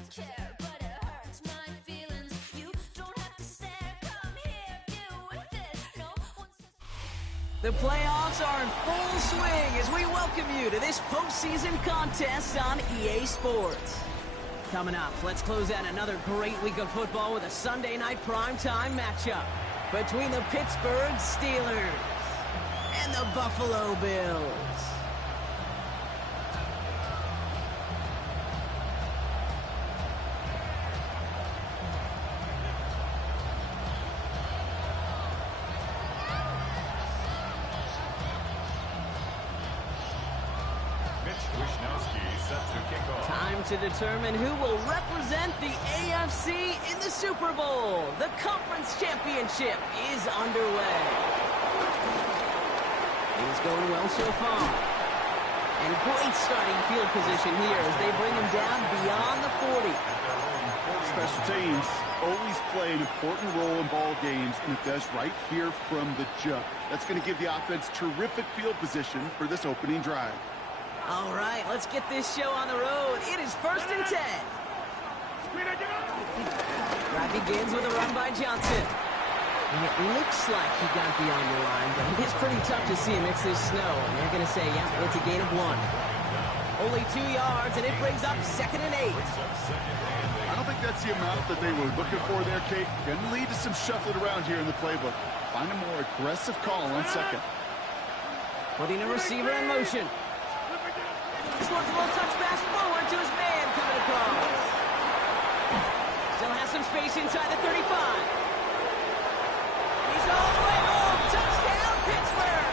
care, but it hurts my feelings. You don't have to stare, come here, you with it. No one's The playoffs are in full swing as we welcome you to this postseason contest on EA Sports. Coming up, let's close out another great week of football with a Sunday night primetime matchup between the Pittsburgh Steelers and the Buffalo Bills. Time to determine who will represent the AFC in the Super Bowl. The conference championship is underway. Things going well so far. And great starting field position here as they bring him down beyond the 40. Special teams always play an important role in ball games, and it does right here from the jump. That's going to give the offense terrific field position for this opening drive. All right, let's get this show on the road. It is 1st and 10. Drive begins with a run by Johnson. And it looks like he got beyond the line, but it is pretty tough to see amidst this snow. And they're going to say, yeah, it's a gain of 1. Only 2 yards, and it brings up 2nd and 8. I don't think that's the amount that they were looking for there, Kate. Going to lead to some shuffling around here in the playbook. Find a more aggressive call on 2nd. Putting a receiver in motion. This one's a little touch pass forward to his man coming across. Still has some space inside the 35. He's all the way home. Touchdown, Pittsburgh.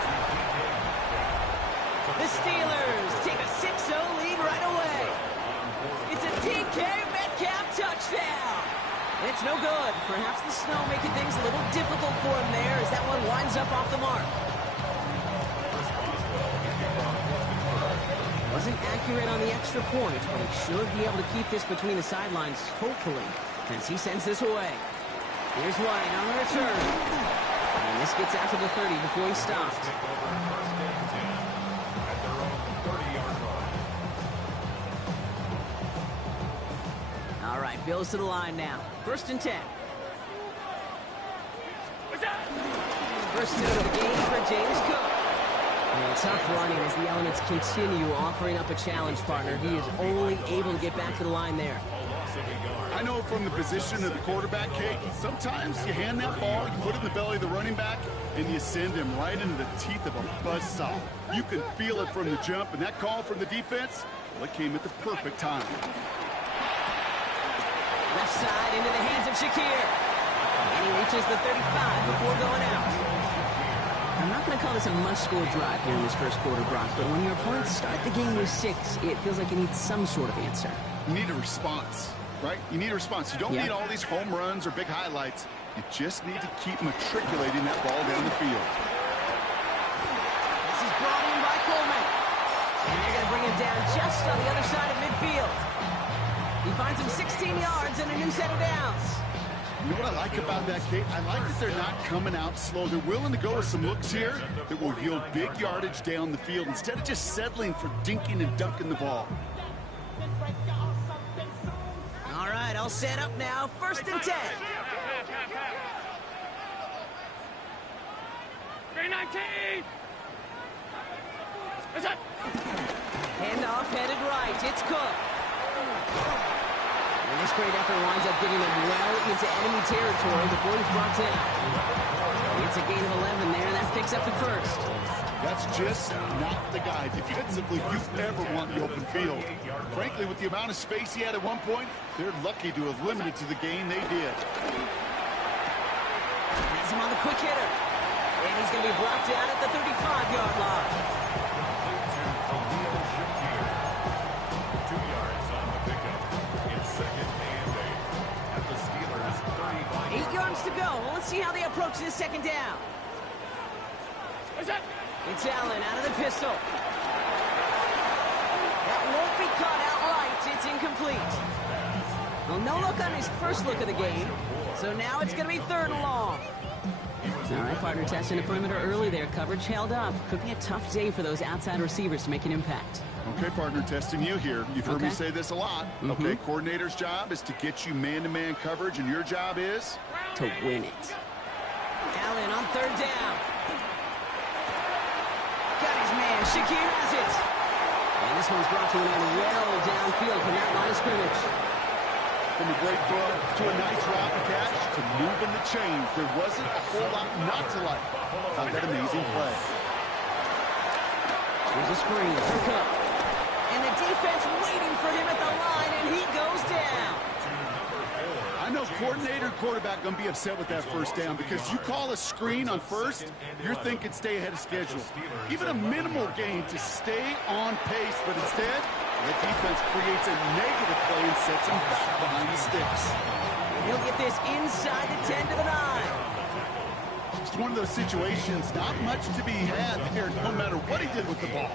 The Steelers take a 6-0 lead right away. It's a DK Metcalf touchdown. It's no good. Perhaps the snow making things a little difficult for him there as that one winds up off the mark. Wasn't accurate on the extra point, but he should be able to keep this between the sidelines, hopefully, as he sends this away. Here's White on the return. And this gets out to the 30 before he stopped. All right, Bills to the line now. 1st and 10. First down of the game for James Cook. And tough running as the elements continue offering up a challenge partner. He is only able to get back to the line there. I know from the position of the quarterback, Kate, sometimes you hand that ball, you put it in the belly of the running back, and you send him right into the teeth of a buzzsaw. You can feel it from the jump, and that call from the defense, well, it came at the perfect time. Left side into the hands of Shakir. And he reaches the 35 before going out. I'm not going to call this a must-score drive here in this first quarter, Brock, but when your opponents start the game with 6, it feels like you need some sort of answer. You need a response, right? You need a response. You don't need all these home runs or big highlights. You just need to keep matriculating that ball down the field. This is brought in by Coleman. And they're going to bring him down just on the other side of midfield. He finds him 16 yards and a new set of downs. You know what I like about that, Kate? I like that they're not coming out slow. They're willing to go with some looks here that will yield big yardage down the field instead of just settling for dinking and dunking the ball. All right, all set up now. 1st and 10. 319. Handoff headed right. It's Cook. And this great effort winds up getting them well into enemy territory before he's brought down. It's a gain of 11 there, and that picks up the 1st. That's just not the guy defensively you ever want in the open field. Frankly, with the amount of space he had at one point, they're lucky to have limited to the gain they did. Has him on the quick hitter. And he's going to be brought down at the 35-yard line. 2 yards on the pickup. It's 2nd and 8 at the Steelers' 35. 8 yards to go. Well, let's see how they approach this 2nd down. It's Allen out of the pistol. That won't be caught outright. It's incomplete. Well, no look on his first look of the game. So now it's going to be 3rd and long. All right, partner testing the perimeter early there. Coverage held up. Could be a tough day for those outside receivers to make an impact. Well, Okay, partner, testing you here. You've heard me Okay. say this a lot. Okay, coordinator's job is to get you man-to-man coverage, and your job is? To win it. Allen on third down. Got his man. Shakir has it. And this one's brought to an end well downfield from that line of scrimmage. From a great throw to a nice route and catch to moving the chains. There wasn't a whole lot not to like about that amazing play. Here's a screen for Cook. And the defense waiting for him at the line, and he goes down. I know coordinator quarterback going to be upset with that first down because you call a screen on first, you're thinking stay ahead of schedule. Even a minimal gain to stay on pace, but instead, the defense creates a negative play and sets him back behind the sticks. And he'll get this inside the 10 to the 9. It's one of those situations, not much to be had there, no matter what he did with the ball.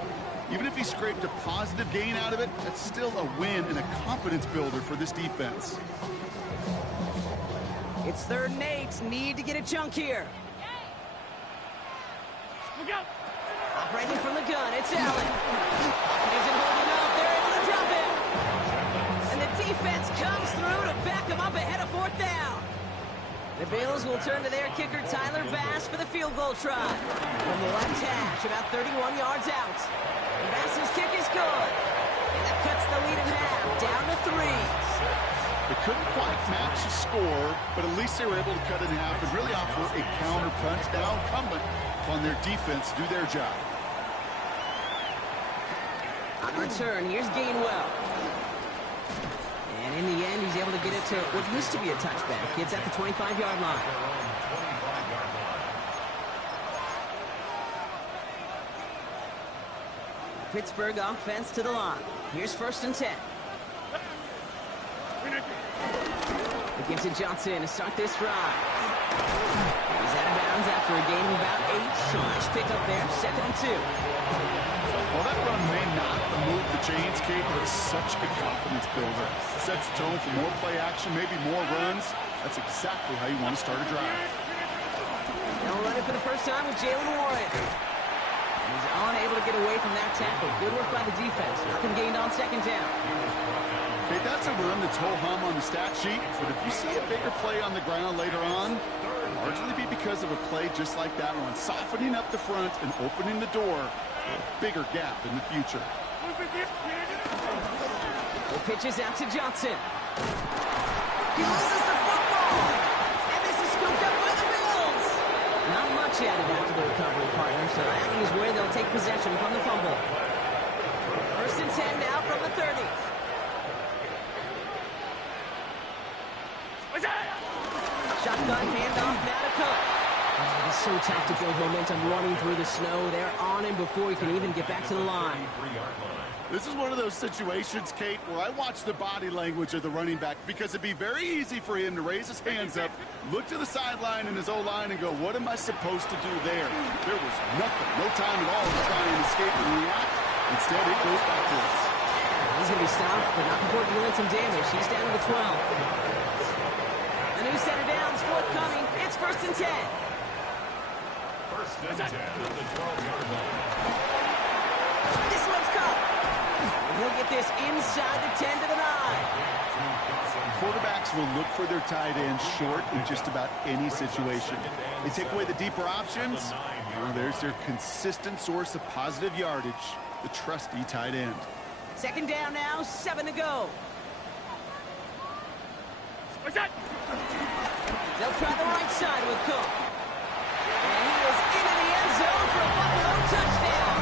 Even if he scraped a positive gain out of it, that's still a win and a confidence builder for this defense. It's 3rd and 8. Need to get a chunk here. Operating from the gun, it's Allen. Isn't holding up. They're able to drop it. And the defense comes through to back him up ahead of 4th down. The Bills will turn to their kicker, Tyler Bass, for the field goal try. From the left hash, about 31 yards out. Bass's kick is good. And that cuts the lead in half, down to 3. They couldn't quite match the score, but at least they were able to cut it in half and really offer a counter punch. Now incumbent upon their defense to do their job. On return, here's Gainwell. And in the end, he's able to get it to what used to be a touchback. It's at the 25-yard line. Pittsburgh offense to the line. Here's 1st and 10. They give to Johnson to start this drive. He's out of bounds after a gain of about 8. So nice pick up there, 2nd and 2. Well, that run may not move the chains, Kate, but it's such a confidence builder. Sets the tone for more play action, maybe more runs. That's exactly how you want to start a drive. Now running for the first time with Jalen Warren. He's unable to get away from that tackle. Good work by the defense. Nothing gained on 2nd down. Okay, that's a run that's ho-hum on the stat sheet, but if you see a bigger play on the ground later on, it'll largely be because of a play just like that one, softening up the front and opening the door for a bigger gap in the future. The pitch is out to Johnson. He loses the football, and this is scooped up by the Bills. Not much added after the recovery, partner, so that is where they'll take possession from the fumble. 1st and 10 now from the 30. Shotgun handoff now to Cook. Oh, it's so tough to build momentum running through the snow. They're on him before he can even get back to the line. This is one of those situations, Kate, where I watch the body language of the running back because it'd be very easy for him to raise his hands up, look to the sideline in his O-line and go, what am I supposed to do there? There was nothing, no time at all to try and escape and react. Instead, it goes backwards. He's going to be stopped, but not before dealing some damage. He's down to the 12. A new set of downs forthcoming. It's 1st and 10. 1st and 10 at the 12-yard line. This one's caught. He'll get this inside the 10 to the 9. Quarterbacks will look for their tight end short in just about any situation. They take away the deeper options. Well, there's their consistent source of positive yardage, the trusty tight end. 2nd down now, 7 to go. They'll try the right side with Cook. And he is into the end zone for a Buffalo touchdown.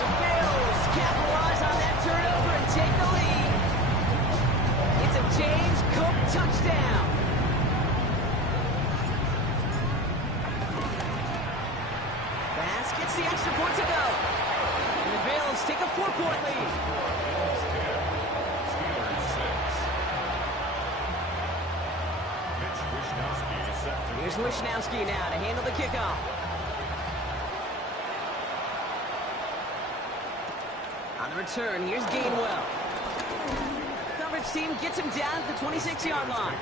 The Bills capitalize on that turnover and take the lead. It's a James Cook touchdown. Bass gets the extra point to go. And the Bills take a 4-point lead. Here's Wishnowski now to handle the kickoff. On the return, here's Gainwell. Coverage team gets him down at the 26-yard line.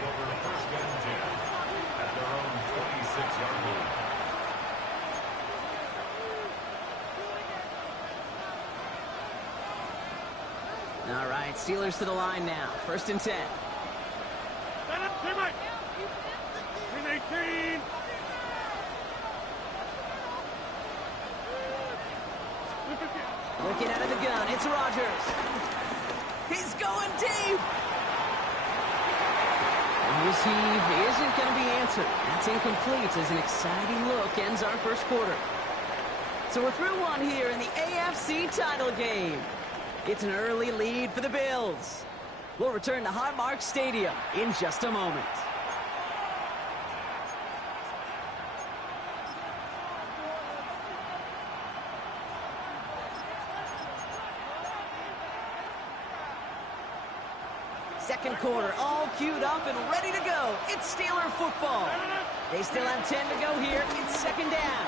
At their own 26-yard line. All right, Steelers to the line now. 1st and 10. Looking out of the gun, it's Rodgers. He's going deep. And his heave isn't going to be answered. That's incomplete as an exciting look ends our first quarter. So we're through one here in the AFC title game. It's an early lead for the Bills. We'll return to Highmark Stadium in just a moment. Second quarter, all queued up and ready to go. It's Steeler football. They still have 10 to go here. It's 2nd down.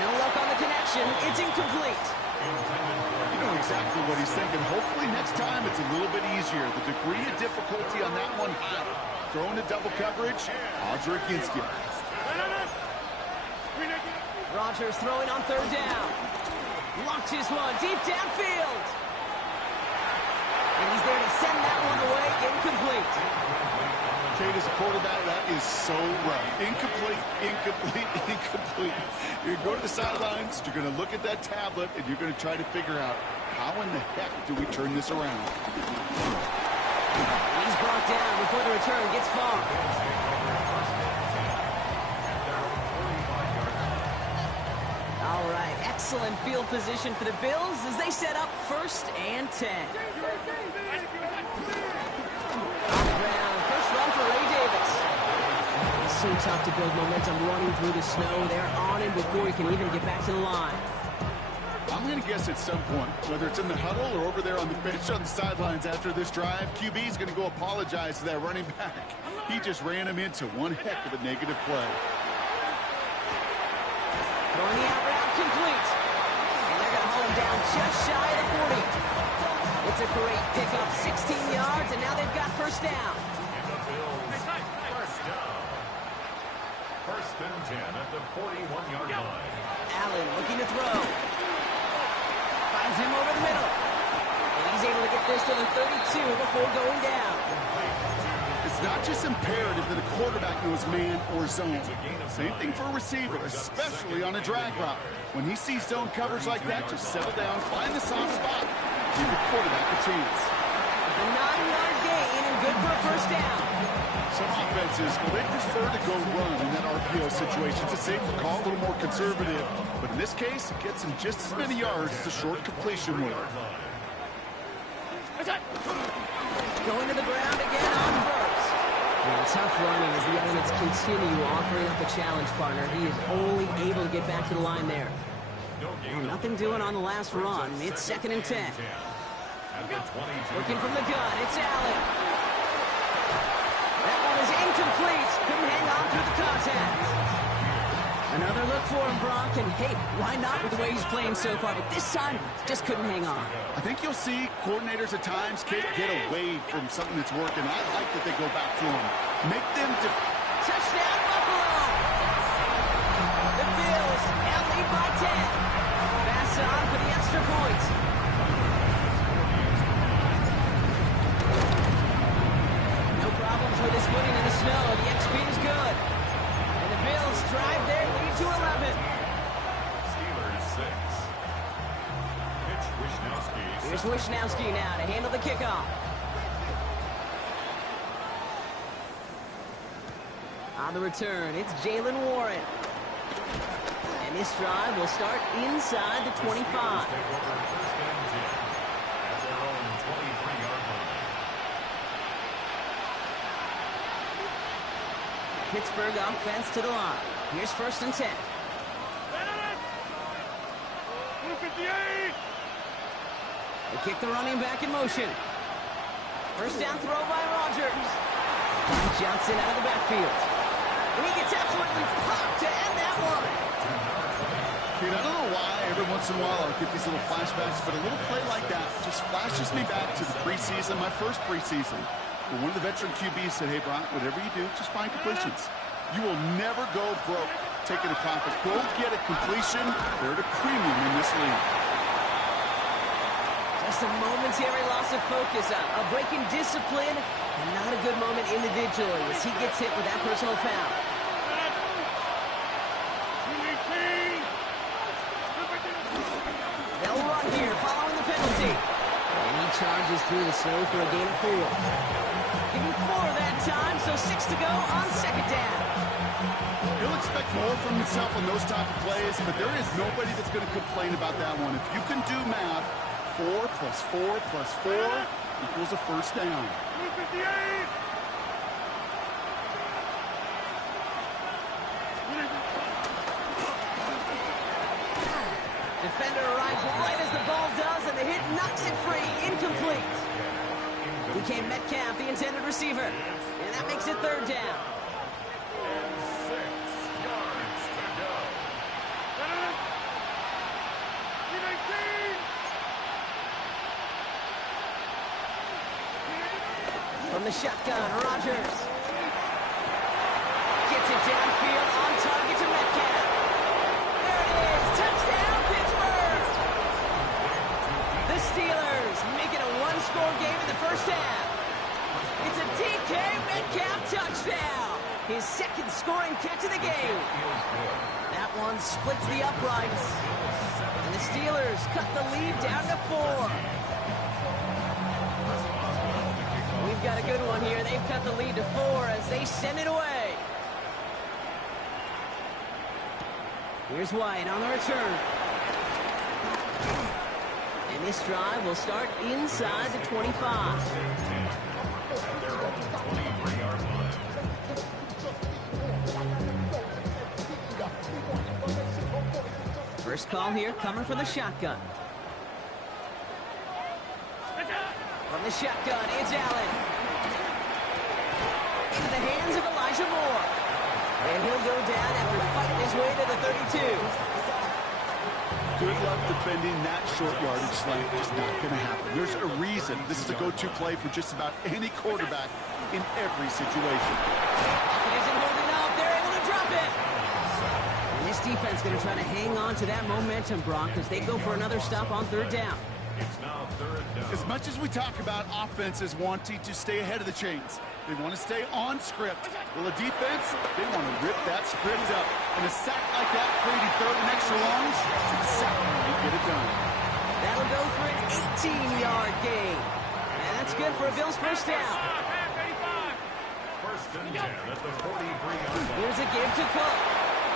No luck on the connection. It's incomplete. You know exactly what he's thinking. Hopefully next time it's a little bit easier. The degree of difficulty on that one, throwing to double coverage, odds are against you. Rodgers throwing on 3rd down. Launches one deep downfield. And he's there to send that one away. Incomplete. Kate, as a quarterback, that is so rough. Incomplete, incomplete, incomplete. You're going to go to the sidelines, you're going to look at that tablet, and you're going to try to figure out how in the heck do we turn this around. He's brought down before the return gets far. All right, excellent field position for the Bills as they set up 1st and 10. It's so tough to build momentum running through the snow. They're on him before he can even get back to the line. I'm going to guess at some point, whether it's in the huddle or over there on the bench on the sidelines after this drive, QB is going to go apologize to that running back. He just ran him into one heck of a negative play. Throwing the out route complete. And they're going to haul him down just shy of the 40. It's a great pickup, 16 yards, and now they've got 1st down. 1st and 10 at the 41-yard line. Allen looking to throw. Finds him over the middle. And he's able to get this to the 32 before going down. It's not just imperative that a quarterback knows man or zone. Same thing for a receiver, especially on a drag route. When he sees zone coverage like that, just settle down, find the soft spot, give the quarterback a chance. A 9-yard gain and good for a 1st down. Some offenses, well, they prefer to go run in that RPO situation. It's a safer call, a little more conservative. But in this case, it gets him just as many yards as a short completion would. Going to the ground again on 1st. And tough running as the elements continue offering up a challenge partner. He is only able to get back to the line there. Well, nothing doing on the last run. It's 2nd and 10. Looking from the gun, it's Allen. That one is incomplete. Couldn't hang on through the contact. Another look for him, Brock, and hey, why not with the way he's playing so far? But this time, just couldn't hang on. I think you'll see coordinators at times get away from something that's working. I like that they go back to him. Make them... Touchdown, Buffalo! The Bills now lead by 10. Pass on for the extra point. No problems with his footing in the snow. The XP is good. And the Bills drive their lead to 11. Steelers 6. Mitch Wishnowsky. Here's Wishnowsky now to handle the kickoff. On the return, it's Jalen Warren. And this drive will start inside the 25. Take over 1st and 10 at their own 23-yard line. Pittsburgh offense to the line. Here's 1st and 10. They kick the running back in motion. 1st down throw by Rodgers. Finds Johnson out of the backfield. And he gets absolutely popped to end that one. Dude, I don't know why every once in a while I get these little flashbacks, but a little play like that just flashes me back to the preseason, my first preseason. Where one of the veteran QBs said, hey, Brock, whatever you do, just find completions. You will never go broke taking a profit. Go get a completion. They're at a premium in this league. Just a momentary loss of focus, a break in discipline, and not a good moment individually as he gets hit with that personal foul. They'll run here following the penalty. And he charges through the snow for a gain of 4. Give him 4 that time, so 6 to go on second down. He'll expect more from himself on those type of plays, but there is nobody that's going to complain about that one. If you can do math, 4 plus 4 plus 4 equals a first down. Defender arrives right as the ball does, and the hit knocks it free. Incomplete. DK Metcalf, the intended receiver. And that makes it third down. From the shotgun, Rodgers. Gets it downfield, on target to Metcalf. There it is, touchdown Pittsburgh! The Steelers make it a one-score game in the first half. It's a DK Metcalf touchdown! His second scoring catch of the game. That one splits the uprights. And the Steelers cut the lead down to 4. We've got a good one here. They've cut the lead to 4 as they send it away. Here's White on the return. And this drive will start inside the 25. First call here coming from the shotgun. From the shotgun, it's Allen. Into the hands of Elijah Moore. And he'll go down after fighting his way to the 32. Good luck defending that short yardage slant. It's not going to happen. There's a reason this is a go-to play for just about any quarterback in every situation. It isn't holding up. They're able to drop it. And this defense going to try to hang on to that momentum, Brock, as they go for another stop on third down. It's now third down. As much as we talk about offenses wanting to stay ahead of the chains, they want to stay on script. Well, a defense, they want to rip that script up. And a sack like that, creating third and extra longs, that's exactly how you get it done. That'll go for an 18-yard gain. And that's good for a Bills first down. First and 10 at the 43-yard line. Here's a give to Cook.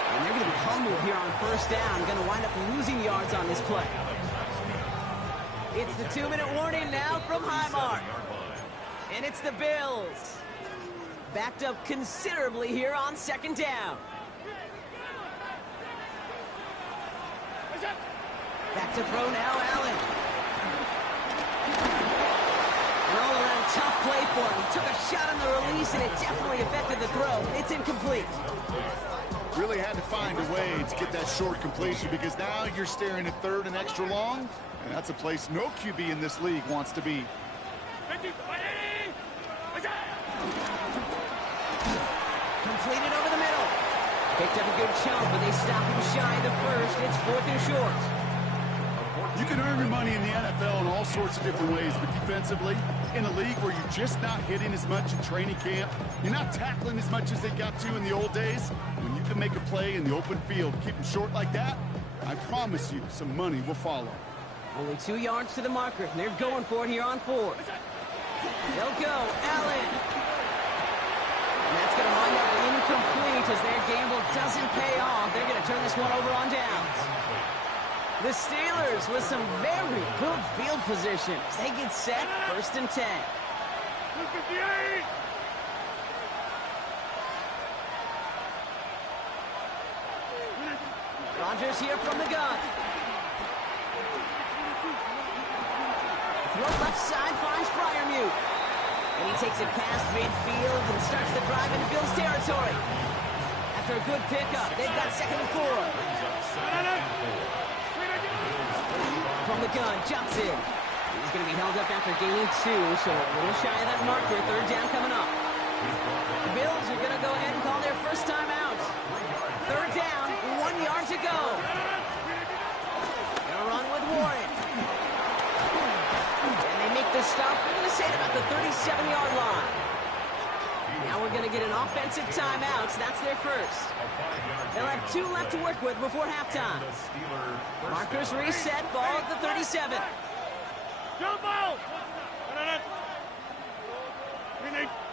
And they're going to be humbled here on first down. Going to wind up losing yards on this play. It's the 2-minute warning now from Highmark. And it's the Bills. Backed up considerably here on second down. Back to throw now, Allen. An all-around tough play for him. Took a shot on the release, and it definitely affected the throw. It's incomplete. Really had to find a way to get that short completion because now you're staring at third and extra long, and that's a place no QB in this league wants to be. Completed over the middle. Picked up a good chunk, but they stop him shy of the first. It's 4th and short. You can earn your money in the NFL in all sorts of different ways, but defensively, in a league where you're just not hitting as much in training camp, you're not tackling as much as they got to in the old days, when you can make a play in the open field, keep them short like that, I promise you some money will follow. Only 2 yards to the marker, and they're going for it here on 4. They'll go. Allen. And that's going to wind up incomplete as their gamble doesn't pay off. They're going to turn this one over on downs. The Steelers with some very good field position as they get set, 1st and 10. Rodgers here from the gun. Throw left side finds Freiermuth. And he takes it past midfield and starts the drive into Bills territory. After a good pickup, they've got 2nd and 4. From the gun, Johnson. He's going to be held up after gaining 2, so a little shy of that marker. 3rd down coming up. The Bills are going to go ahead and call their first time out. 3rd down, 1 yard to go. Gonna run with Warren. make this stop. We're going to say it about the 37-yard line. Now we're going to get an offensive timeout. So that's their first. They'll have 2 left to work with before halftime. Markers reset. Ball at the 37. Jump ball!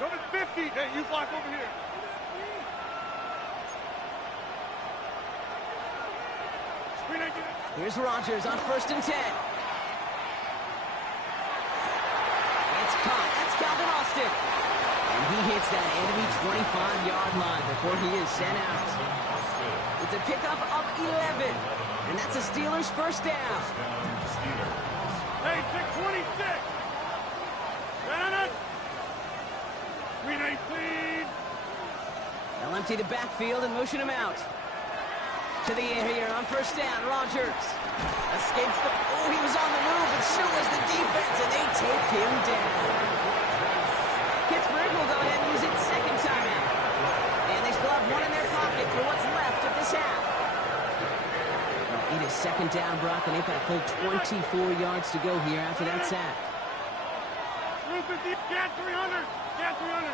Number 50. Hey, you block over here. Here's Rodgers on 1st and 10. It's caught. That's Calvin Austin. And he hits that enemy 25-yard line before he is sent out. It's a pickup of 11. And that's a Steelers first down. Hey, 626. Green 8, please. They'll empty the backfield and motion him out. To the air here on 1st down. Rodgers escapes the... Oh, he was on the move, and so was the defense, and they take him down. Pittsburgh will go ahead and use its second timeout. And they still have 1 in their pocket for what's left of this half. It is 2nd down, Brock, and they've got a full 24 yards to go here after that sack. Get 300. Get 300.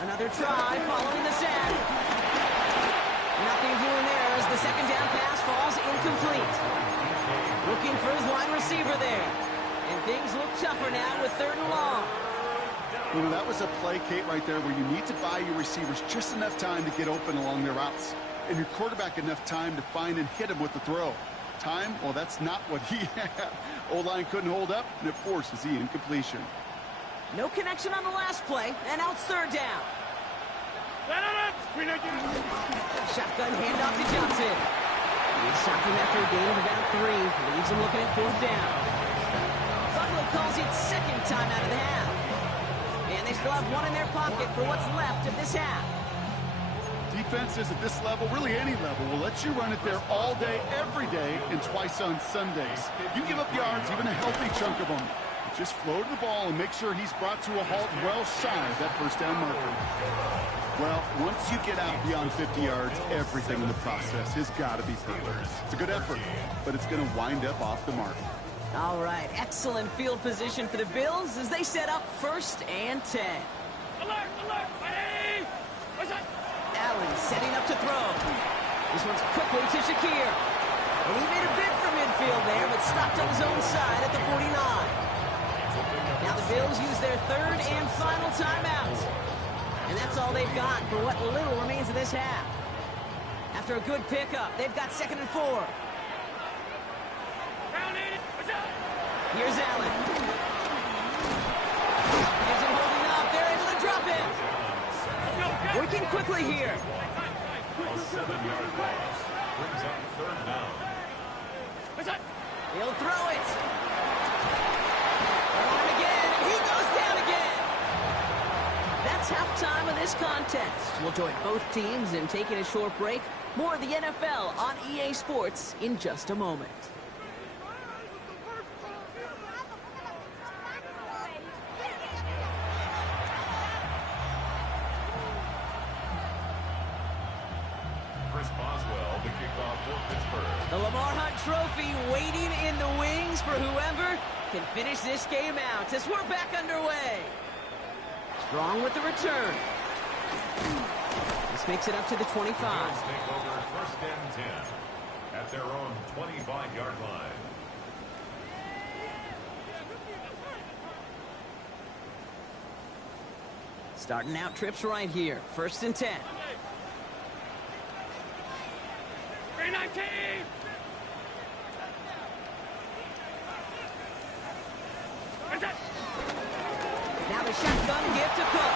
Another try following the sack. Nothing doing there as the 2nd down pass falls incomplete. Looking for his wide receiver there. And things look tougher now with 3rd and long. You know, that was a play, Kate, right there where you need to buy your receivers just enough time to get open along their routes. And your quarterback enough time to find and hit him with the throw. Time? Well, that's not what he had. O-line couldn't hold up, and it forces the incompletion. No connection on the last play, and now it's 3rd down. Shotgun handoff to Johnson. He's stopped him after a gain of about 3. Leaves him looking at 4th down. Buffalo calls it 2nd time out of the half. And they still have 1 in their pocket for what's left of this half. Defenses at this level, really any level, will let you run it there all day, every day, and twice on Sundays. You give up yards, even a healthy chunk of them. Just float the ball and make sure he's brought to a halt well shy of that 1st down marker. Well, once you get out beyond 50 yards, everything in the process has got to be perfect. It's a good effort, but it's going to wind up off the mark. All right, excellent field position for the Bills as they set up 1st and 10. Alert, alert, ready! Allen setting up to throw. This one's quickly to Shakir. And he made a bid for midfield there, but stopped on his own side at the 49. Now the Bills use their 3rd and final timeout. And that's all they've got for what little remains of this half. After a good pickup, they've got 2nd and 4. Here's Allen. Gives him holding up. They're able to drop him. Working quickly here. A 7-yard loss brings up 3rd down. He'll throw it. On him again, and he goes down again. That's halftime of this contest. We'll join both teams in taking a short break. More of the NFL on EA Sports in just a moment. The Lamar Hunt Trophy waiting in the wings for whoever can finish this game out as we're back underway. Strong with the return. This makes it up to the 25. Take over 1st and 10 at their own 25-yard line. Starting out trips right here. 1st and 10. 319! Now the shotgun give to Cook.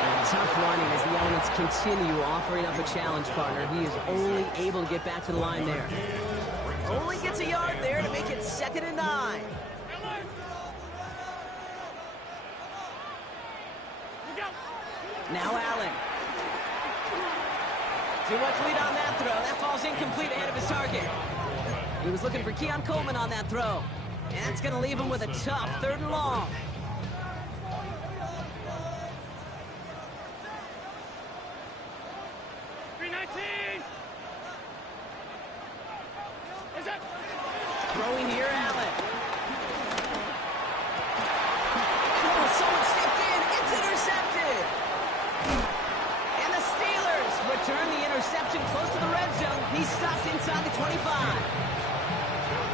And tough running as the elements continue offering up a challenge partner. He is only able to get back to the line there. Only gets a yard there to make it 2nd and 9. Now Allen. Too much lead on that throw. That falls incomplete ahead of his target. He was looking for Keon Coleman on that throw. And that's going to leave him with a tough 3rd and long. Throwing here, Allen. Oh, someone stepped in. It's intercepted. And the Steelers return the interception close to the red zone. He's stopped inside the 25.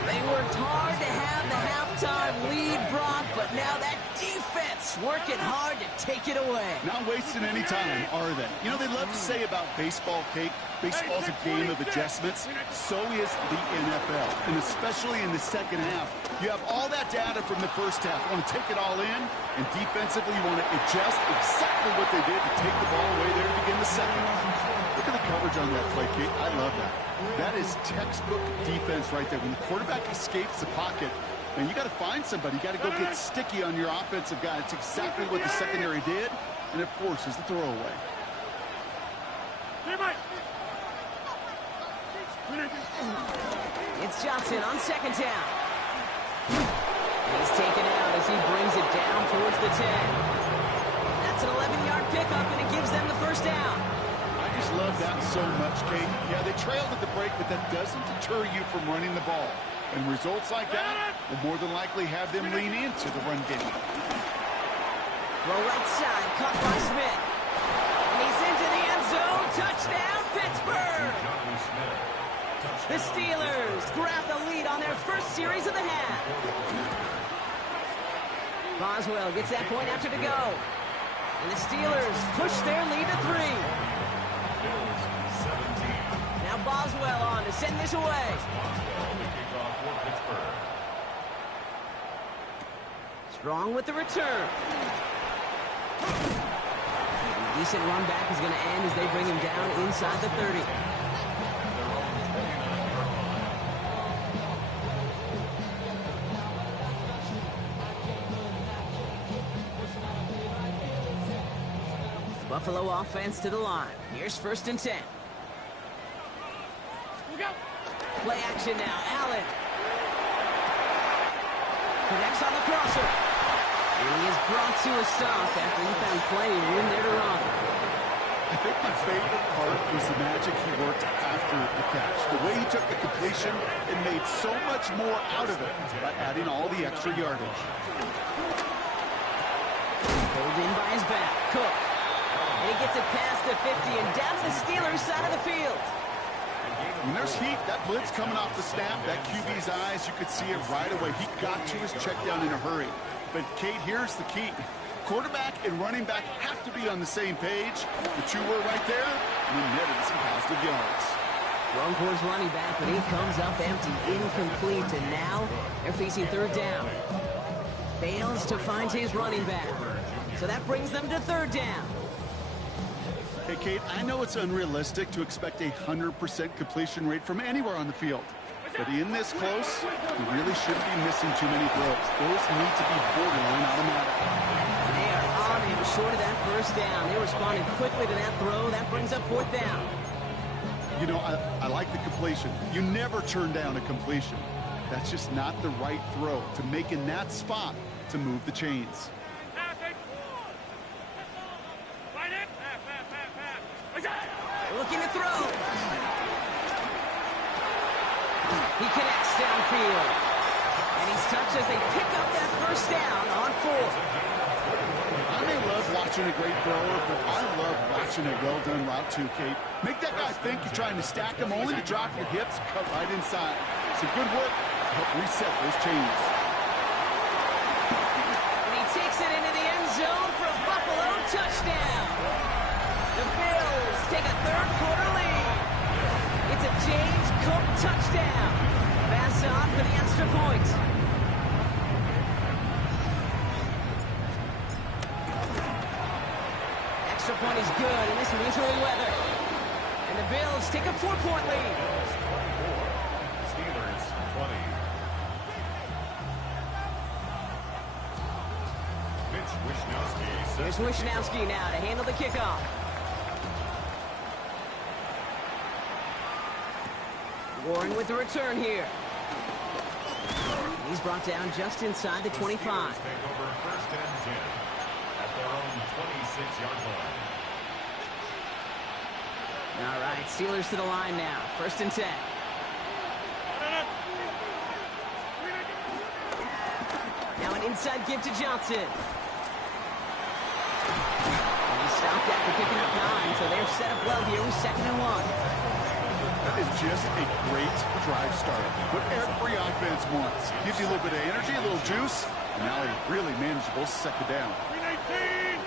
They worked hard to have the halftime lead, Brock, but now that defense working hard to take it away. Not wasting any time, are they? You know, they love to say about baseball, Kate, baseball's a game of adjustments. So is the NFL, and especially in the second half. You have all that data from the first half. You want to take it all in, and defensively you want to adjust exactly what they did to take the ball away there to begin the second. Look at the coverage on that play, Kate. I love that. That is textbook defense right there. When the quarterback escapes the pocket, and you got to find somebody. You got to go get sticky on your offensive guy. It's exactly what the secondary did, and it forces the throwaway. It's Johnson on second down. He's taken out as he brings it down towards the 10. That's an 11-yard pickup, and it gives them the first down. I just love that so much, Kate. Yeah, they trailed at the break, but that doesn't deter you from running the ball. And results like that will more than likely have them lean into the run game. Throw right side, caught by Smith. And he's into the end zone. Touchdown, Pittsburgh! The Steelers grab the lead on their first series of the half. Boswell gets that point after to go. And the Steelers push their lead to 3. Now Boswell on to send this away. Strong with the return. A decent run back is going to end as they bring him down inside the 30. Buffalo offense to the line. Here's 1st and 10. Play action now. Allen connects on the crosser. And he is brought to a stop after he found plenty of room there to run. I think my favorite part was the magic he worked after the catch. The way he took the completion and made so much more out of it by adding all the extra yardage. Pulled in by his back. Cook. And he gets it past the 50 and down to the Steelers' side of the field. When there's heat, that blitz coming off the snap, that QB's eyes, you could see it right away. He got to his check down in a hurry. But, Kate, here's the key. Quarterback and running back have to be on the same page. The two were right there, and he netted some positive yards. Thrown towards running back, but he comes up empty, incomplete, and now they're facing 3rd down. Fails to find his running back. So that brings them to 3rd down. Hey, Kate, I know it's unrealistic to expect a 100% completion rate from anywhere on the field. But in this close, you really shouldn't be missing too many throws. Those need to be borderline automatic. They are on him short of that 1st down. They responded quickly to that throw. That brings up 4th down. You know, I like the completion. You never turn down a completion. That's just not the right throw to make in that spot to move the chains. Looking to throw. He connects downfield. And he's touched as they pick up that 1st down on 4th. I may love watching a great thrower, but I love watching a well-done route too, Kate. Make that guy think you're trying to stack him only to drop your hips, cut right inside. Some good work to help reset those chains. And he takes it into the end zone for a Buffalo touchdown. The Bills take a 3rd quarter lead. It's a James Cook touchdown. Pass on for the extra point. Extra point is good in this wintry weather. And the Bills take a 4-point lead. Steelers 20. Mitch Wishnowsky. Here's Wishnowsky now to handle the kickoff. Warren with the return here. He's brought down just inside the 25. Take over 1st and 10 at their own 26-yard line. All right, Steelers to the line now. 1st and 10. Inside give to Johnson. And he stopped after picking up 9, so they're set up well here with 2nd and 1. That is just a great drive starter. What every offense wants. Gives you a little bit of energy, a little juice, and now a really manageable 2nd down. 319.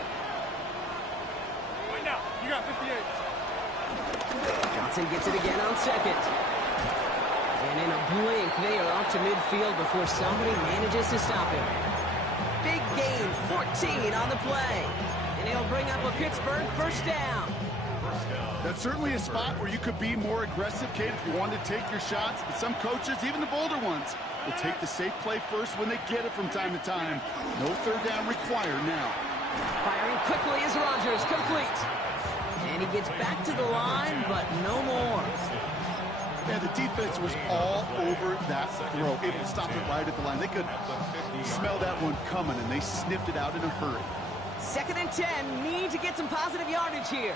Right now, you got 58. Johnson gets it again on 2nd. And in a blink, they are off to midfield before somebody manages to stop him. Big gain, 14 on the play. And he'll bring up a Pittsburgh 1st down. That's certainly a spot where you could be more aggressive, Kate, if you wanted to take your shots. But some coaches, even the bolder ones, will take the safe play first when they get it from time to time. No 3rd down required now. Firing quickly is Rodgers, complete. And he gets back to the line, but no more. Yeah, the defense was all over that throw, able to stop it right at the line. They could smell that one coming, and they sniffed it out in a hurry. 2nd and 10, need to get some positive yardage here.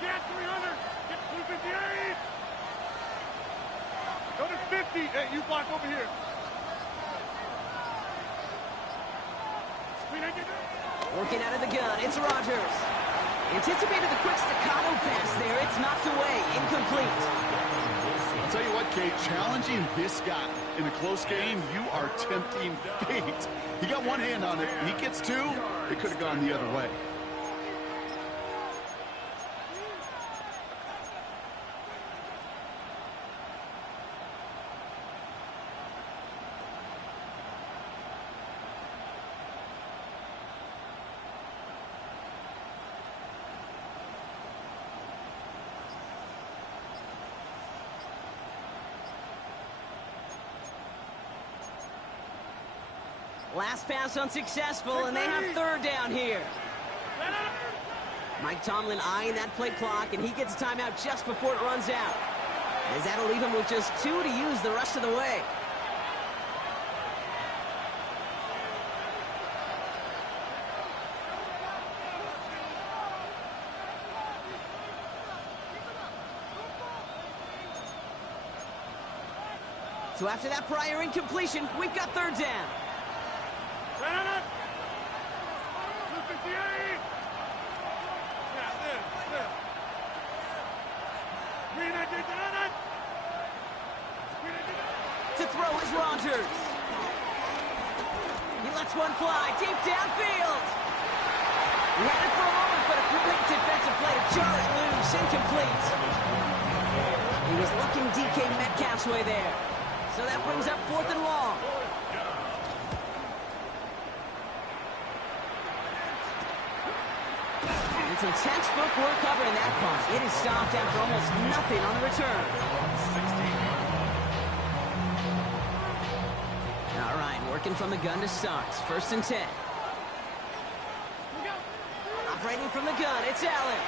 Get 300. Get 258. Go to 50. Hey, you block over here. Working out of the gun, it's Rodgers. Anticipated the quick staccato pass there. It's knocked away, incomplete. I'll tell you what, Kate, challenging this guy in a close game, you are tempting fate. He got one hand on it. He gets 2. It could have gone the other way. Last pass unsuccessful, and they have 3rd down here. Mike Tomlin eyeing that play clock, and he gets a timeout just before it runs out. As that'll leave him with just 2 to use the rest of the way. So after that prior incompletion, we've got 3rd down. 258. Yeah, this. To throw is Rodgers. He lets one fly deep downfield. He had it for a moment, but a great defensive play to jar it loose, incomplete. He was looking DK Metcalf's way there. So that brings up 4th and long. And some textbook work covering that punt. It is stopped after almost nothing on the return. All right, working from the gun to start. 1st and 10. Operating from the gun, it's Allen.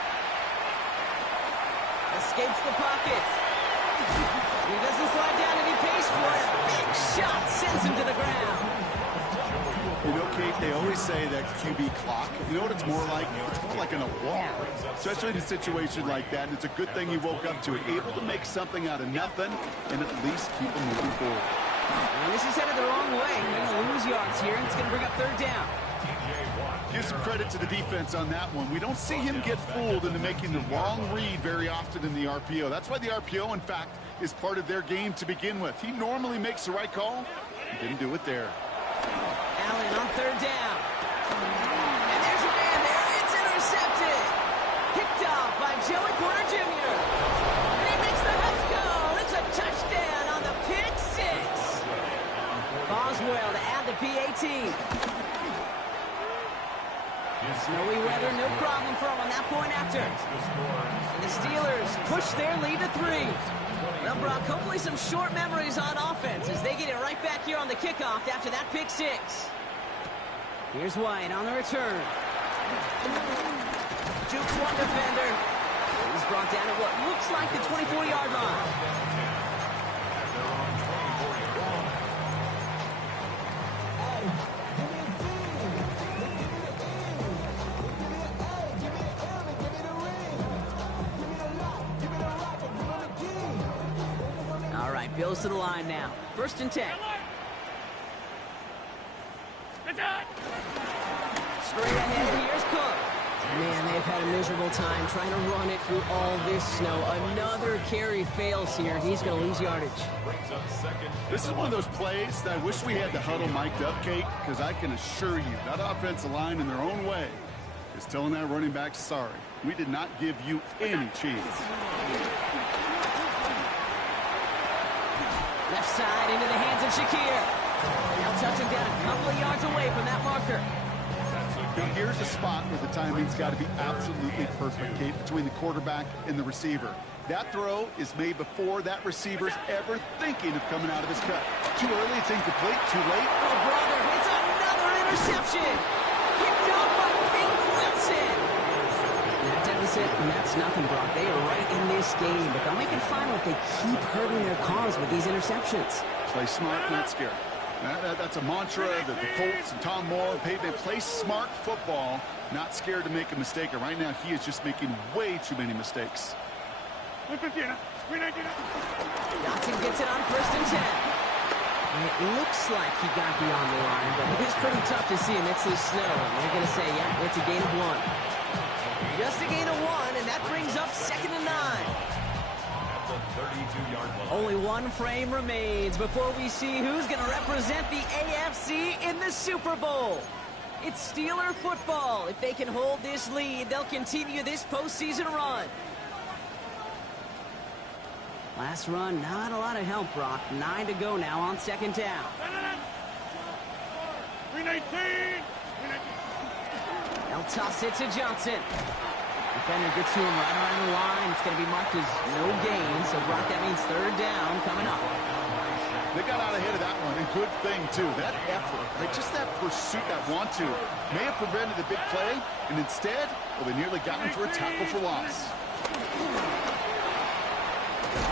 Escapes the pocket. He doesn't slide down and he pays for it. Big shot sends him to the ground. You know, Kate, they always say that QB clock, you know what it's more like? It's more like an alarm, especially in a situation like that. And it's a good thing you woke up to it, able to make something out of nothing and at least keep them moving forward. And this is headed the wrong way. They're going to lose yards here, and it's going to bring up 3rd down. Give some credit to the defense on that one. We don't see him get fooled into making the wrong read very often in the RPO. That's why the RPO, in fact, is part of their game to begin with. He normally makes the right call. He didn't do it there. Allen on 3rd down. And there's a man there. It's intercepted. Picked off by Joey Porter Jr. And he makes the house goal. It's a touchdown on the pick 6. Boswell to add the PAT. Snowy weather, no problem for him on that point after. And the Steelers push their lead to 3. Well, Brock, hopefully some short memories on offense as they get it right back here on the kickoff after that pick 6. Here's White on the return. Jukes one defender. He's brought down at what looks like the 24-yard line. Bills to the line now. 1st and 10. Straight ahead, here's Cook. Man, they've had a miserable time trying to run it through all this snow. Another carry fails here. He's going to lose yardage. This is one of those plays that I wish we had the huddle mic'd up, Kate, because I can assure you that offensive line in their own way is telling that running back, sorry, we did not give you any chance. Left side into the hands of Shakir. Now touch him down a couple of yards away from that marker. Now here's a spot where the timing's got to be absolutely perfect, Kate, between the quarterback and the receiver. That throw is made before that receiver's ever thinking of coming out of his cut. Too early, it's incomplete. Too late. Oh, brother, it's another interception. Picked up by Peyton Wilson. That deficit, and that's nothing, Brock. They are right in this game, but they'll make it final if they keep hurting their cause with these interceptions. Play smart, not scared. That's a mantra that the Colts and Tom Moore and Peyton play smart football, not scared to make a mistake. And right now, he is just making way too many mistakes. Johnson gets it on 1st and 10. And it looks like he got beyond the line, but it is pretty tough to see amidst this snow. And they're going to say, yeah, it's a gain of 1. Just a gain of 1, and that brings up 2nd and 9. Only one frame remains before we see who's going to represent the AFC in the Super Bowl. It's Steeler football. If they can hold this lead, they'll continue this postseason run. Last run, not a lot of help, Brock. 9 to go now on 2nd down. 319. They'll toss it to Johnson. Defender gets to him right around the line. It's going to be marked as no gain. So, Brock, that means 3rd down coming up. They got out ahead of that one, and good thing, too. That effort, right, just that pursuit, that want-to, may have prevented the big play, and instead, well, they nearly got him for a tackle for loss.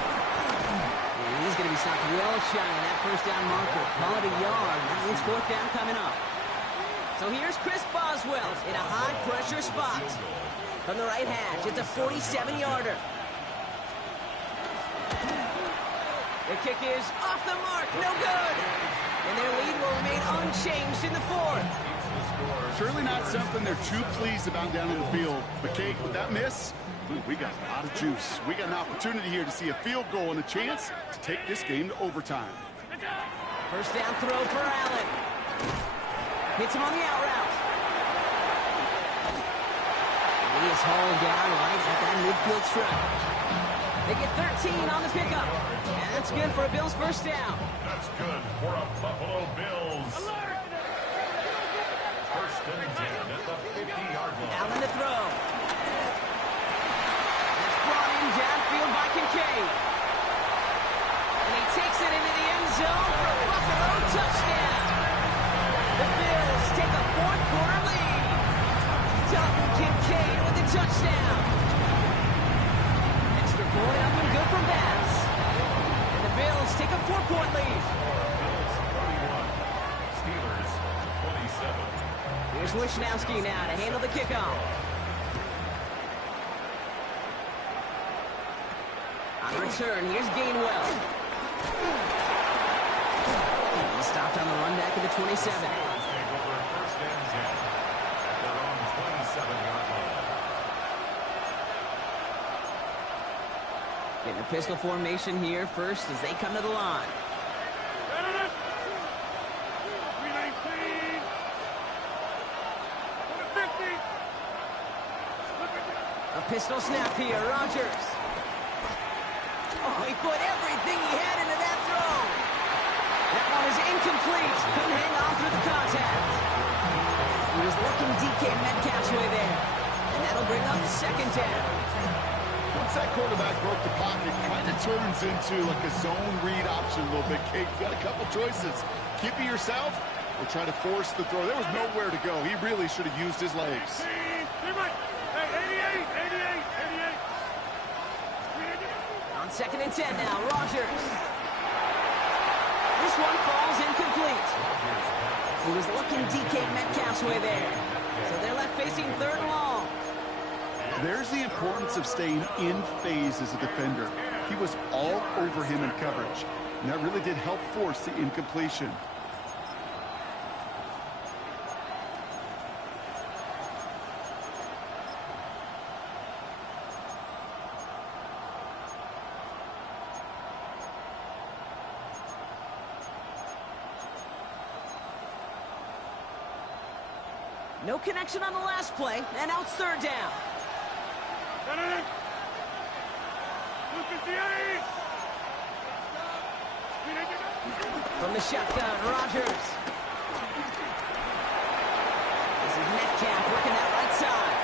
And he's going to be stopped well shy of that 1st down marker. Call it a yard. That means 4th down coming up. So here's Chris Boswell in a high-pressure spot. From the right hash, it's a 47-yarder. The kick is off the mark, no good. And their lead will remain unchanged in the 4th. Surely not something they're too pleased about down in the field. But, Kate, with that miss, we got a lot of juice. We got an opportunity here to see a field goal and a chance to take this game to overtime. 1st down throw for Allen. Hits him on the out route. He is hauled down right at that midfield stripe. They get 13 on the pickup. And that's good for a Bills 1st down. That's good for a Buffalo Bills. 1st and 10 at the 50-yard line. Allen to throw. That's brought in downfield by Kincaid. And he takes it into the end zone for a Buffalo touchdown. The Bills take a 4th quarter lead. Dalton Kincaid with the touchdown. Extra point up and good from Bass. And the Bills take a 4-point lead. Bills 31, Steelers 27. Here's Wishnowski now to handle the kickoff. On return, here's Gainwell. He stopped on the run back at the 27. Take over 1st and 10 at their own 27-yard line. Getting a pistol formation here first as they come to the line. 319. 50. A pistol snap here, Rodgers. Oh, he put everything he had into that throw. That one is incomplete. Couldn't hang on through the contact. He was looking DK Metcalf's way there. And that'll bring up 2nd down. Once that quarterback broke the pocket, it kind of turns into like a zone read option a little bit, Kate. You've got a couple choices. Keep it yourself or try to force the throw. There was nowhere to go. He really should have used his legs. 88. On 2nd and 10 now, Rodgers. This one falls incomplete. He was looking DK Metcalf's way there. So they're left facing 3rd and long. There's the importance of staying in phase as a defender. He was all over him in coverage, and that really did help force the incompletion. No connection on the last play, and now it's third down. 258. From the shotgun, Rodgers. This is Metcalf working that right side.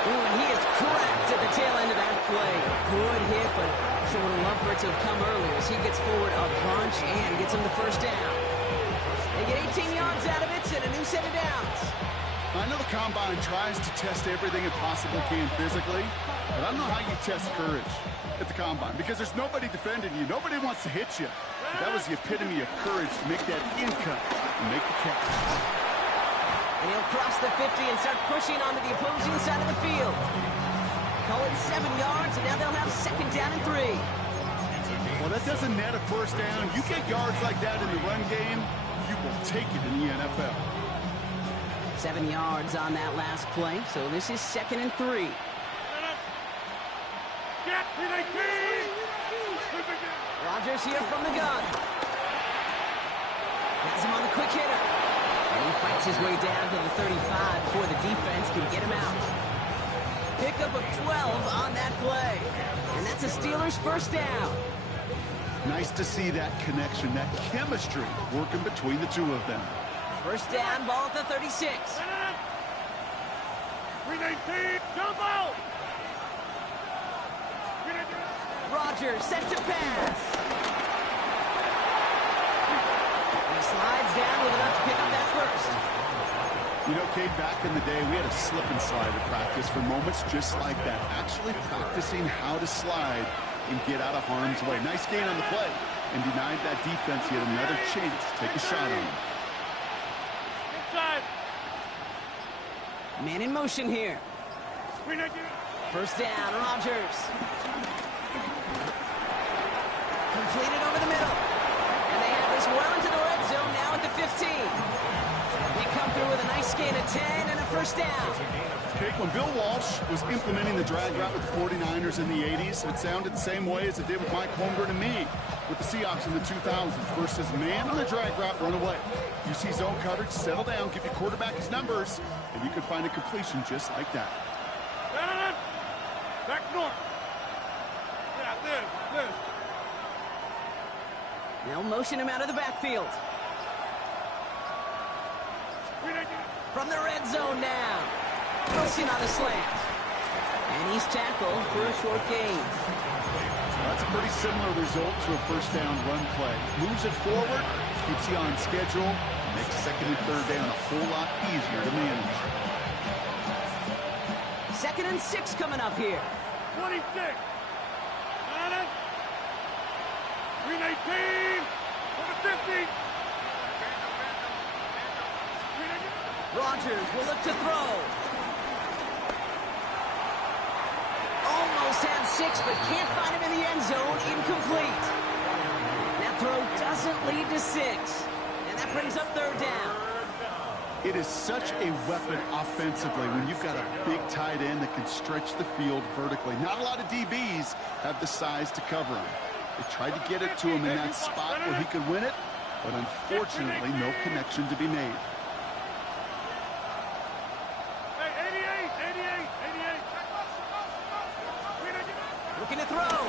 Ooh, and he is cracked at the tail end of that play. Good hit, but sure would have loved for it to have come earlier as he gets forward a bunch and gets him the first down. They get 18 yards out of it and a new set of downs. I know the Combine tries to test everything it possibly can physically, but I don't know how you test courage at the Combine because there's nobody defending you. Nobody wants to hit you. But that was the epitome of courage to make that in cut and make the catch. And he'll cross the 50 and start pushing onto the opposing side of the field. Call it 7 yards, and now they'll have second down and 3. Well, that doesn't net a first down. You get yards like that in the run game, you will take it in the NFL. 7 yards on that last play, so this is second and 3. Rodgers here from the gun. Has him on the quick hitter. And he fights his way down to the 35 before the defense can get him out. Pickup of 12 on that play. And that's a Steelers first down. Nice to see that connection, that chemistry working between the two of them. First down, ball at the 36. 319, jump out! Rodgers set to pass. He slides down with enough to pick up that first. You know, Cade, back in the day, we had a slip and slide at practice for moments just like that. Actually practicing how to slide and get out of harm's way. Nice gain on the play and denied that defense yet another chance to take a shot on him. Inside. Man in motion here. 319. First down, Rodgers. Completed over the middle. And they have this well into the red zone now at the 15. They come through with a nice gain of 10 and a first down. Okay, when Bill Walsh was implementing the drag route with the 49ers in the 80s, it sounded the same way as it did with Mike Holmgren and me with the Seahawks in the 2000s versus man on the drag route, run away. You see zone coverage, settle down, give your quarterback his numbers, and you can find a completion just like that. Back north. Yeah, this. They'll motion him out of the backfield. 319. From the red zone now. Wilson on the slant. And he's tackled for a short gain. That's a pretty similar result to a first down run play. Moves it forward, keeps you on schedule, makes second and third down a whole lot easier to manage. Second and 6 coming up here. 26. 319. Over 50. Rodgers will look to throw. Almost had 6, but can't find him in the end zone. Incomplete. That throw doesn't lead to 6. And that brings up third down. It is such a weapon offensively when you've got a big tight end that can stretch the field vertically. Not a lot of DBs have the size to cover him. They tried to get it to him in that spot where he could win it, but unfortunately no connection to be made. Looking to throw.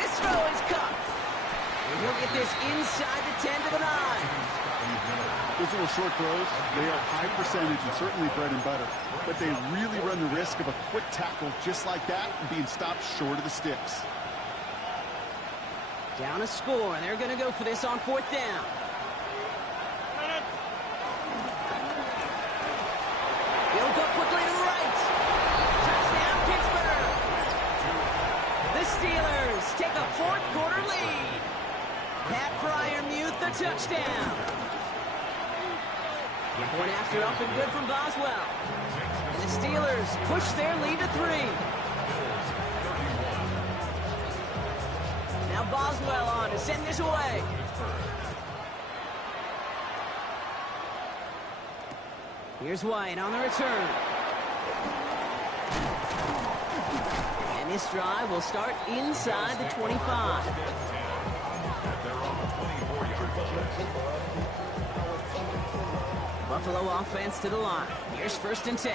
This throw is caught. And he'll get this inside the 10 to the 9. Those little short throws, they are high percentage and certainly bread and butter. But they really run the risk of a quick tackle just like that and being stopped short of the sticks. Down a score, and they're going to go for this on fourth down. He'll go quickly to the right. Touchdown, Pittsburgh. The Steelers take a fourth quarter lead. Pat Fryermuth, the touchdown. Point after up and good from Boswell. And the Steelers push their lead to 3. Now Boswell on to send this away. Here's White on the return. And this drive will start inside the 25. And they're on the 24-yard line. Buffalo offense to the line. Here's 1st and 10.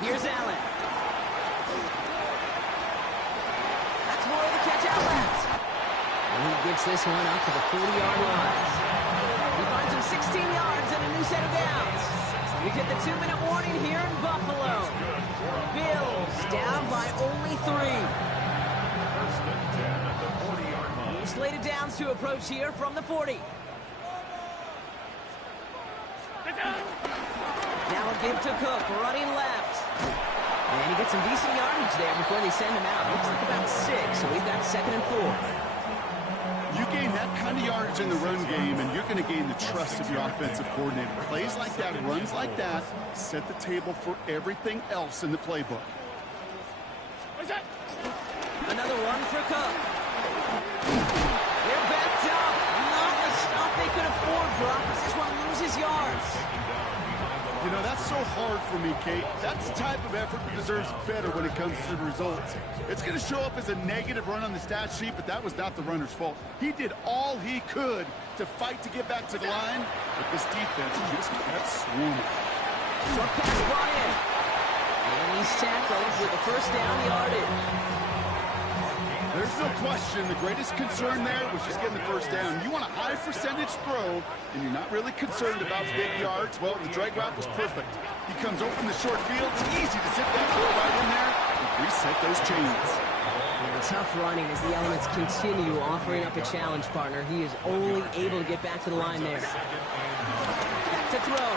Here's Allen. That's more of the catch out left. And he gets this one up to the 40-yard line. He finds him 16 yards and a new set of downs. We get the 2-minute warning here in Buffalo. Bills down by only 3. 1st and 10 at the 40-yard line. New slated downs to approach here from the 40. Now a give to Cook, running left. And he gets some decent yardage there before they send him out. Looks like about 6, so we've got 2nd and 4. You gain that kind of yardage in the run game, and you're going to gain the trust of your offensive coordinator. Plays like that, runs like that, set the table for everything else in the playbook. Another one for Cook. They're backed up. Not a stop they could afford, Brock, as this one loses yards. You know, that's so hard for me, Kate. That's the type of effort that deserves better when it comes to the results. It's going to show up as a negative run on the stat sheet, but that was not the runner's fault. He did all he could to fight to get back to the line, but this defense just kept swarming. Short pass brought in. And he's tackled with the 1st down yardage. There's no question the greatest concern there was just getting the 1st down. You want a high percentage throw, and you're not really concerned about big yards. Well, the drag route was perfect. He comes open the short field. It's easy to zip that ball right in there and reset those chains. And tough running as the elements continue offering up a challenge partner. He is only able to get back to the line there. Back to throw.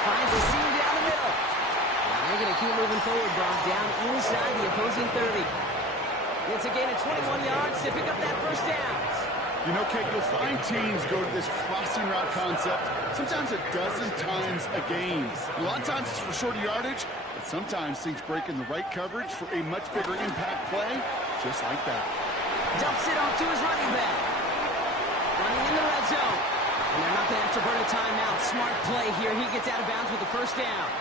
Finds a seam down the middle. And they're going to keep moving forward, Brock, down inside the opposing 30. It's a gain of 21 yards to pick up that 1st down. You know, Kate, you'll find teams go to this crossing route concept sometimes a dozen times a game. A lot of times it's for shorter yardage, but sometimes things break in the right coverage for a much bigger impact play, just like that. Dumps it off to his running back. Running in the red zone. And they're not going to have to burn a timeout. Smart play here. He gets out of bounds with the 1st down.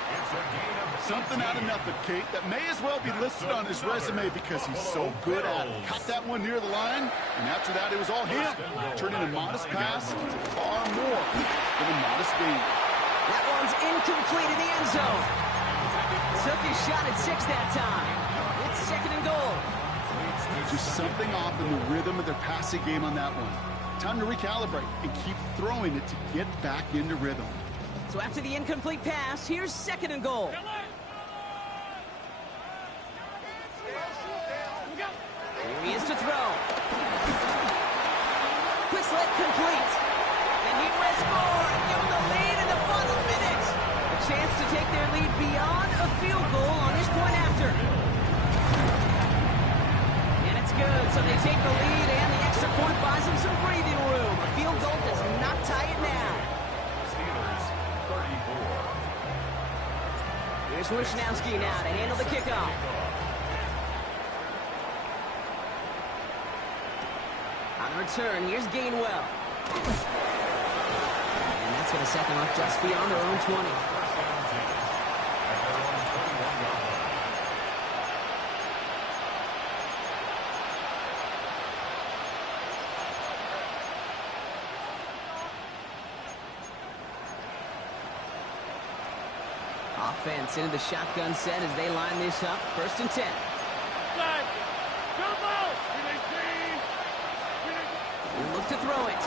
Something out of nothing, Kate, that may as well be listed on his resume because he's so good at it. Caught that one near the line, and after that, it was all him. Turning a modest pass to far more than a modest gain. That one's incomplete in the end zone. Took his shot at 6 that time. It's 2nd and goal. Just something off in the rhythm of their passing game on that one. Time to recalibrate and keep throwing it to get back into rhythm. So after the incomplete pass, here's 2nd and goal. Here he is to throw. Quick slant complete. And he will score and give them the lead in the final minute. A chance to take their lead beyond a field goal on this point after. And it's good, so they take the lead, and the extra point buys them some breathing room. A field goal does not tie it now. Steelers 34. Here's Wishnowski now to handle the kickoff. On the return, here's Gainwell. And that's going to set them up just beyond their own 20. Offense into the shotgun set as they line this up. 1st and 10. They look to throw it.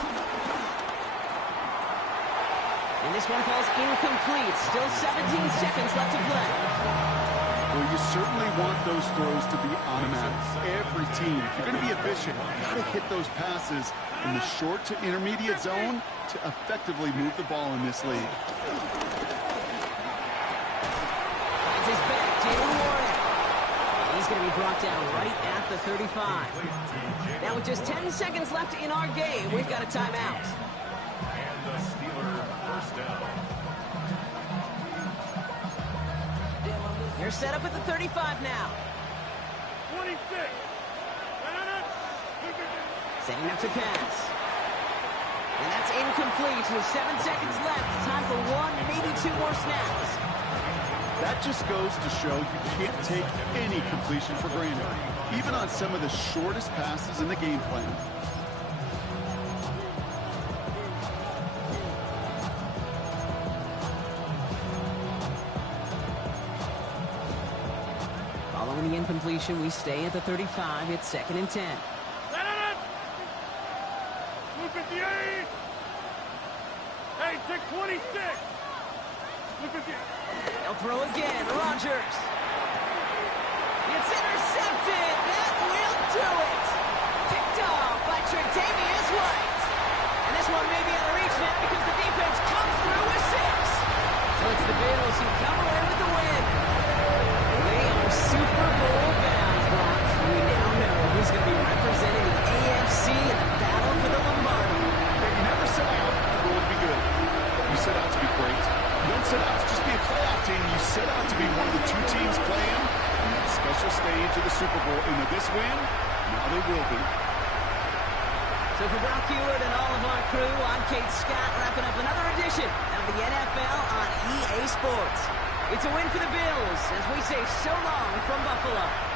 And this one falls incomplete. Still 17 seconds left to play. Well, you certainly want those throws to be automatic. Every team, if you're going to be efficient, you've got to hit those passes in the short to intermediate zone to effectively move the ball in this league. Finds his back, Jalen Warren. He's going to be brought down right at the 35. Now with just 10 seconds left in our game, we've got a timeout. And the Steelers 1st down. They're set up at the 35 now. 26. Setting up to pass. And that's incomplete with 7 seconds left. Time for one, maybe two more snaps. That just goes to show you can't take any completion for granted, even on some of the shortest passes in the game plan. Following the incompletion, we stay at the 35. It's 2nd and 10. Blue 58. Hey, take 26. Blue 58. They'll throw again. Rodgers. It's intercepted. That will do it. Picked off by Tre'Davious White. And this one may be out of reach now because the defense comes through with 6. So it's the Bills who come away with the win. They are Super Bowl bound, Brock. We now know who's going to be representing the AFC in the battle for the Lombardi. Yeah, you never set out to go to be good. You set out to be great. You don't set out to just be a playoff team. You set out to be one of the 2 teams playing in that special stage of the Super Bowl. And with this win, now they will be. So for Brock Heward and all of our crew, I'm Kate Scott, wrapping up another edition of the NFL on EA Sports. It's a win for the Bills as we say so long from Buffalo.